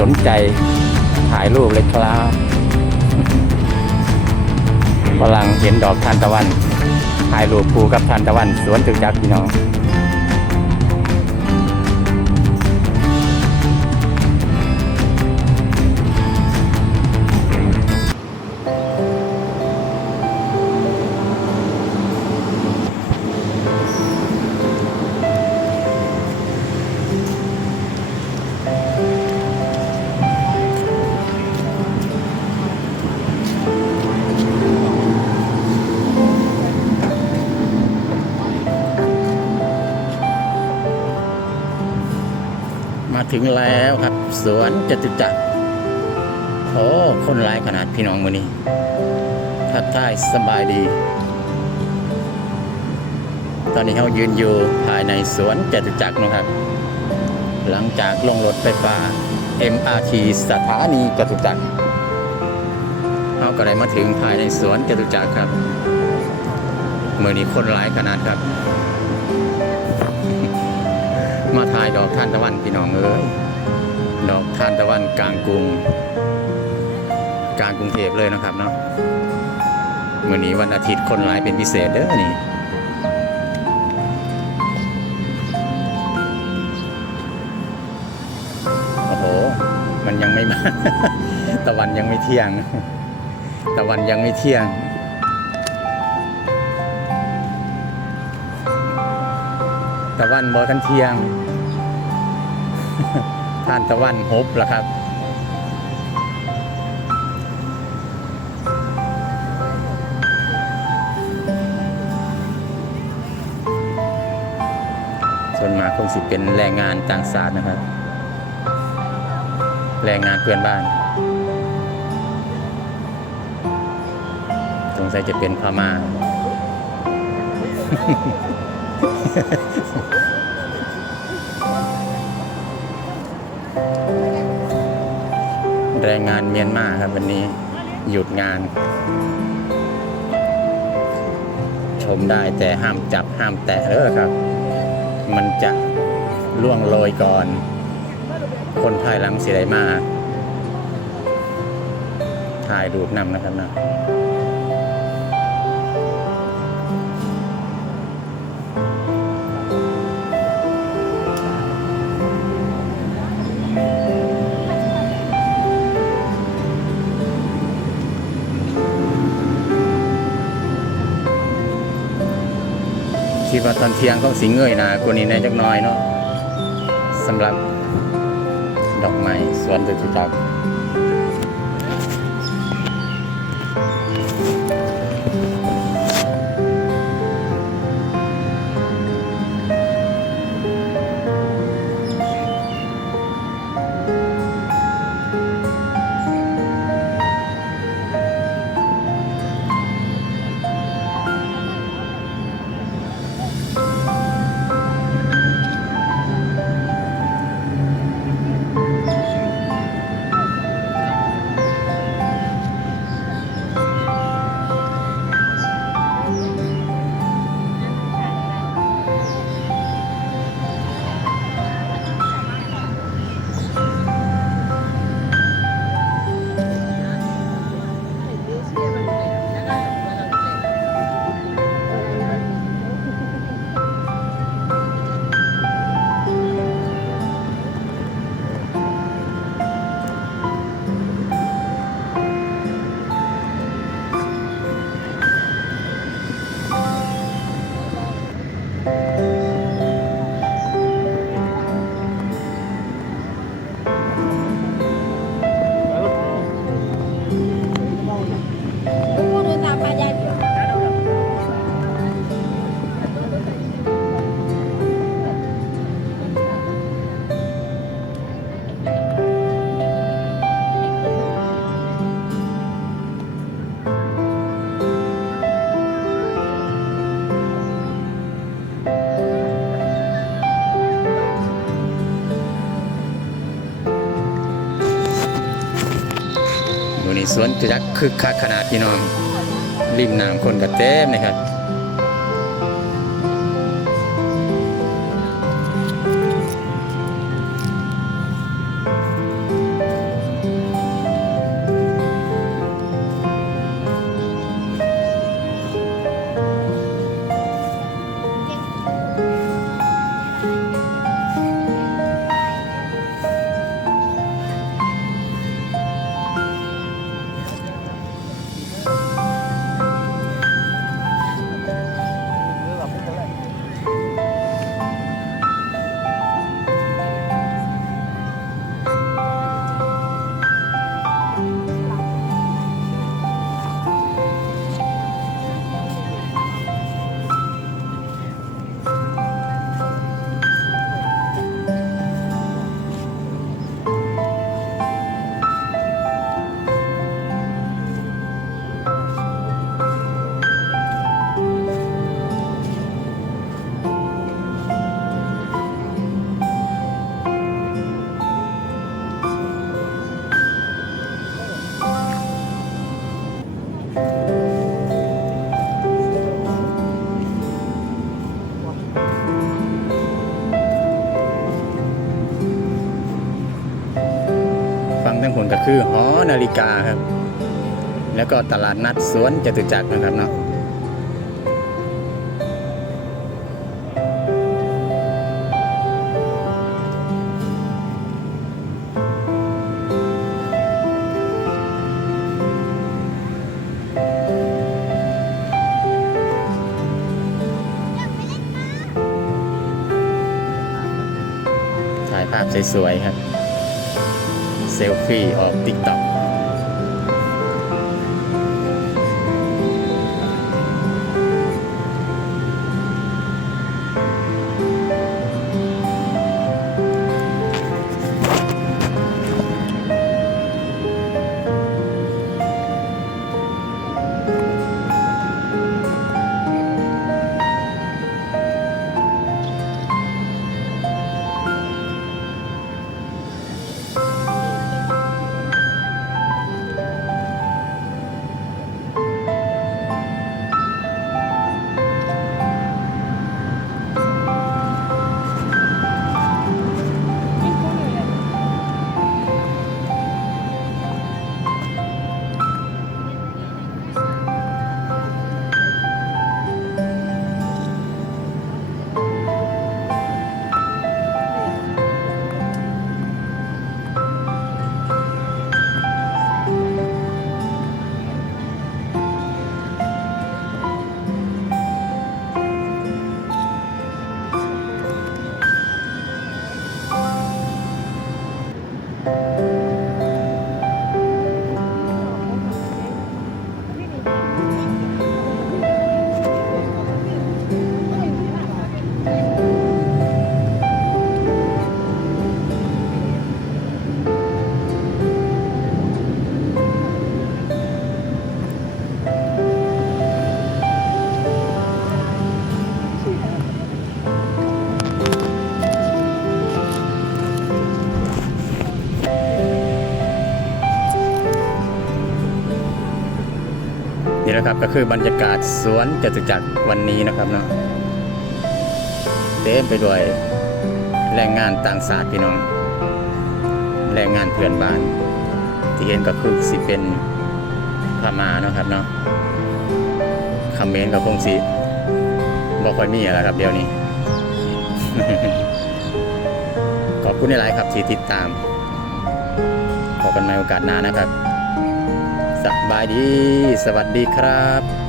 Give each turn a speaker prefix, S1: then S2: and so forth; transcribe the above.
S1: สนใจถ่ายรูปเลยครับกำลังเห็นดอกทานตะวันถ่ายรูปภูกับทานตะวัน สวนตึงจักพี่น้อง ถึงแล้วครับ สวนจตุจักรโอ้คนหลายขนาดพี่น้องมือนี้ทักทายสบายดี ตอนนี้เรายืนอยู่ภายในสวนจตุจักรนะครับ หลังจากลงรถไฟฟ้า MRT สถานีจตุจักรเราก็ได้มาถึงภายในสวนจตุจักรครับมือนี้คนหลายขนาดครับ มาถ่ายดอกทานตะวันพี่น้องเอ้ยดอกทานตะวันกลางกรุง กลางกรุงเทพเลยนะครับเนาะมื่อนี้วันอาทิตย์คนหลายเป็นพิเศษเด้อนี่โอ้โห มันยังไม่มา ตะวันยังไม่เที่ยง ตะวันยังไม่เที่ยง ตะวันบอทันเทียงท่านตะวันฮบล่ะครับส่วนมากคงสิเป็นแรงงานต่างชาตินะครับ แรงงานเพื่อนบ้าน สงสัยจะเป็นพม่า แรงงานเมียนมาครับวันนี้หยุดงาน ชมได้แต่ห้ามจับห้ามแตะเด้อครับ มันจะล่วงโรยก่อน คนภายหลังสิได้มาถ่ายรูปนำนะครับนะ คิดว่าตอนเที่ยงต้องสิงเงยหนาคนนี้แน่จักหน้อยเนาะสำหรับดอกไม้สวนจตุจักร วนนี้สวนจุจักคึกคักขนาดพี่น้องริมน้ำคนก็เต็มนะครับ ก็คือหอนาฬิกาครับ แล้วก็ตลาดนัดสวนจตุจักรนะครับเนาะถ่ายภาพสวยๆครับ เซลฟี่ออกติ๊กต็อก นี่แหละครับก็คือบรรยากาศสวนจตุจักรวันนี้นะครับเนาะเต็มไปด้วยแรงงานต่างชาติพี่น้อง แรงงานเพื่อนบ้าน ที่เห็นก็คือสิเป็นพม่านะครับเนาะคอมเมนต์กับคงสิบอกค่อยมีอะไรครับเดี๋ยวนี้ ขอบคุณหลายครับที่ติดตามพบกันใหม่โอกาสหน้านะครับ สบายดี สวัสดีครับ